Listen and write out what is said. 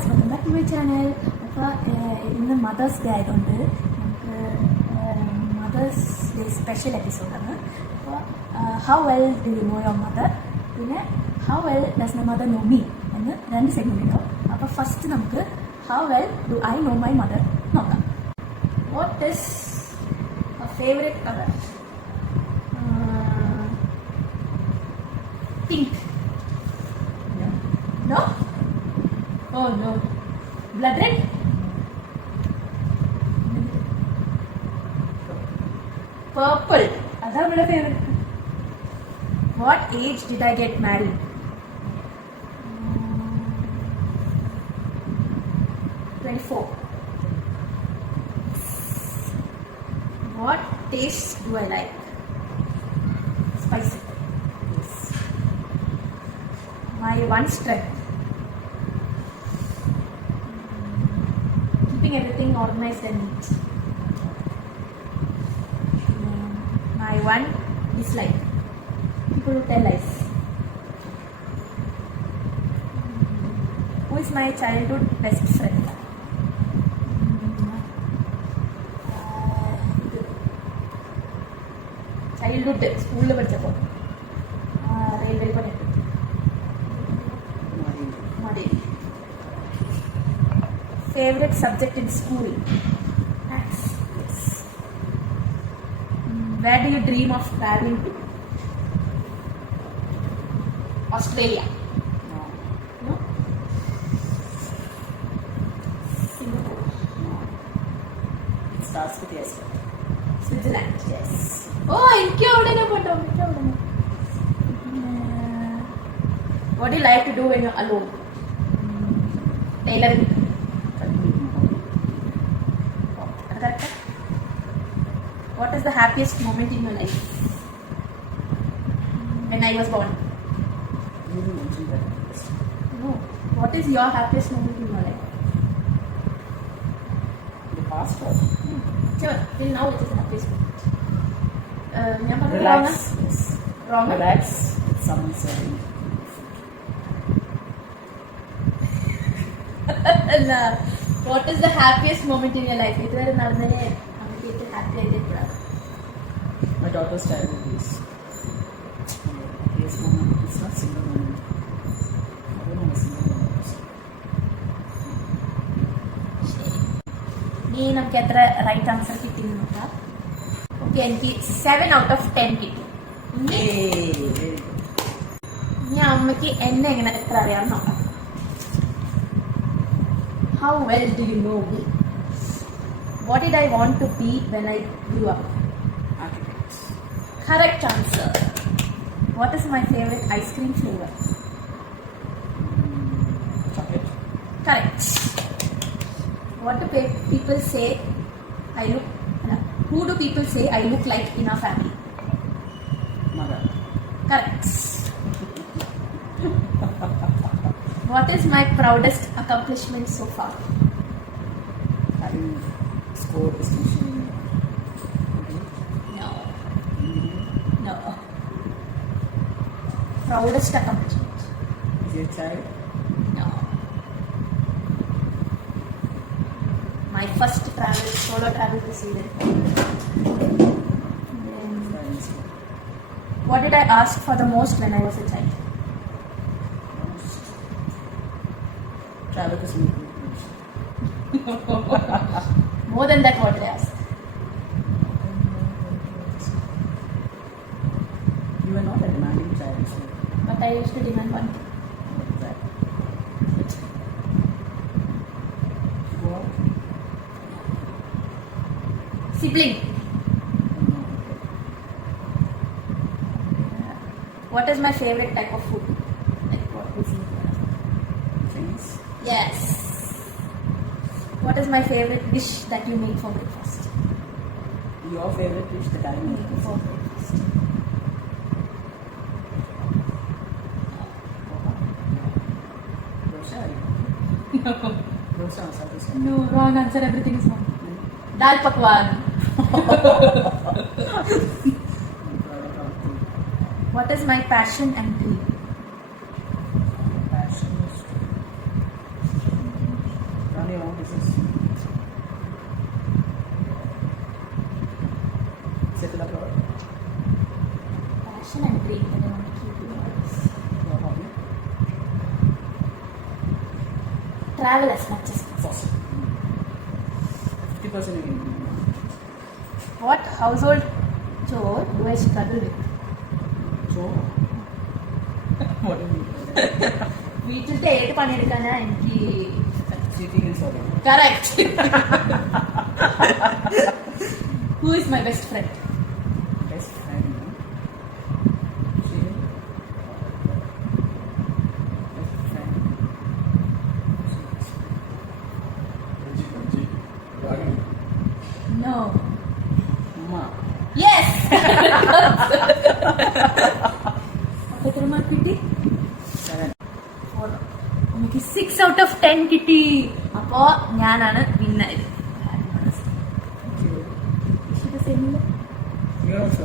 Guys, welcome back to my channel. അപ്പോൾ ഇന്ന് mothers day ആയതുകൊണ്ട് നമുക്ക് മദേഴ്സ് ഡേ സ്പെഷ്യൽ എപ്പിസോഡാണ്. അപ്പോൾ how well do you know your mother, പിന്നെ how well does my mother know me എന്ന് രണ്ട് സെഗ്മെന്റ് ഉണ്ടാവും. അപ്പോൾ ഫസ്റ്റ് നമുക്ക് how well do I know my mother നോക്കാം. What is a favourite colour? Pink. No? Oh no. Blood red? Purple. That's my favorite. What age did I get married? 24. What taste do I like? Spicy. My one strength, keeping everything organized and neat. My one dislike, people who tell lies. Who is my childhood best friend? Childhood school le പഠിച്ചപ്പോൾ റെയിൽവേയിൽ പഠിക്കും. Favorite subject in school? Maths. Yes. Where do you dream of traveling to? Australia. No? Singapore. No. It starts with yes. Switzerland. Yes. Oh, എനിക്ക് അവിടെയാണ് പോട്ടോ. What do you like to do when you're alone? Tailoring. What is the happiest moment in your life? When I was born. You mentioned that. No. What is your happiest moment in your life? The past or? Sure. Till now, it is the happiest moment. Relax. Yes. Wrong. Relax. With someone serving. What is the happiest moment in your life? ഇതുവരെ നടന്നതിനെ നമുക്ക് happy ആയിട്ട് My daughter's childhood is happiest moment. It's not single moment. I don't know a single moment. ഇനി നമുക്ക് എത്ര right answer കിട്ടി നോക്കാം. Okay, എനിക്ക് 7 out of 10 കിട്ടി. ഇനി അമ്മയ്ക്ക് എന്നെ എങ്ങനെ എത്ര അറിയാമെന്ന് നോക്കാം. How well do you know me? What did I want to be when I grew up? Architect. Correct answer. What is my favorite ice cream flavor? Chocolate. Correct. What do people say I look? Who do people say I look like in our family? Mother. Correct. What is my proudest accomplishment so far? Having scored distinction. No. No. Proudest accomplishment? Is your child? No. My first solo travel to Sweden. What did I ask for the most when I was a child? Travel to Sweden. More than that, what did I ask? You are not a demanding child, so But I used to demand one thing. what is that? Go out? Sibling. No. What is my favorite type of food? Like what cuisine? Chinese? Yes. What is my favorite dish that you make for breakfast? Your favorite dish that I make For breakfast. Dosa. No. Dosa or South Indian? No, wrong answer. Everything is wrong. Dal pakwan. What is my passion and dream? Passion is travel as much as possible. 50% again. What household chore do I struggle with? So, what do you mean? വീട്ടിലത്തെ ഏത് പണിയെടുക്കാനാ എനിക്ക് Cheating and sorry. Correct. Who is my best friend? Best friend. She- Best friend. No. Amma. Yes. അപ്പൊ എത്ര mark കിട്ടി? 7. എനിക്ക് 6 out of 10 കിട്ടി. അപ്പോ ഞാനാണ് winner. Thank you. You are also.